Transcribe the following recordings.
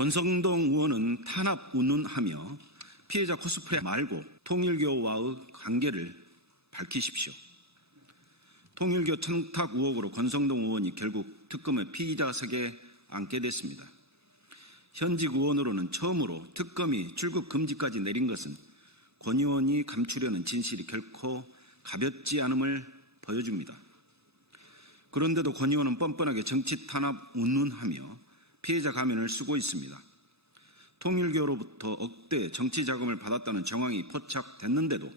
권성동 의원은 탄압 운운하며 피해자 코스프레 말고 통일교와의 관계를 밝히십시오. 통일교 청탁 의혹으로 권성동 의원이 결국 특검의 피의자석에 앉게 됐습니다. 현직 의원으로는 처음으로 특검이 출국 금지까지 내린 것은 권 의원이 감추려는 진실이 결코 가볍지 않음을 보여줍니다. 그런데도 권 의원은 뻔뻔하게 정치 탄압 운운하며 피해자 가면을 쓰고 있습니다. 통일교로부터 억대 정치 자금을 받았다는 정황이 포착됐는데도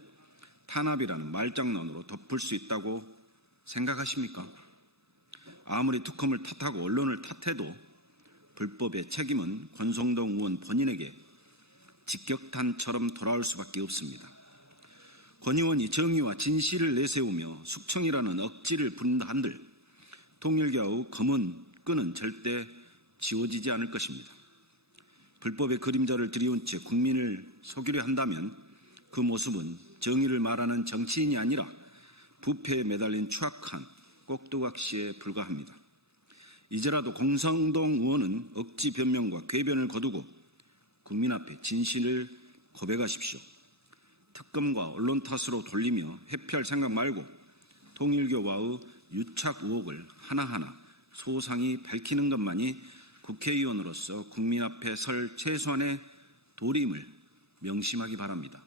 탄압이라는 말장난으로 덮을 수 있다고 생각하십니까? 아무리 특검을 탓하고 언론을 탓해도 불법의 책임은 권성동 의원 본인에게 직격탄처럼 돌아올 수밖에 없습니다. 권 의원이 정의와 진실을 내세우며 숙청이라는 억지를 부른다 한들 통일교의 검은 끈은 절대 지워지지 않을 것입니다. 불법의 그림자를 들이운 채 국민을 속이려 한다면 그 모습은 정의를 말하는 정치인이 아니라 부패에 매달린 추악한 꼭두각시에 불과합니다. 이제라도 공성동 의원은 억지 변명과 궤변을 거두고 국민 앞에 진실을 고백하십시오. 특검과 언론 탓으로 돌리며 회피할 생각 말고 통일교와의 유착 의혹을 하나하나 소상히 밝히는 것만이 국회의원으로서 국민 앞에 설 최소한의 도림을 명심하기 바랍니다.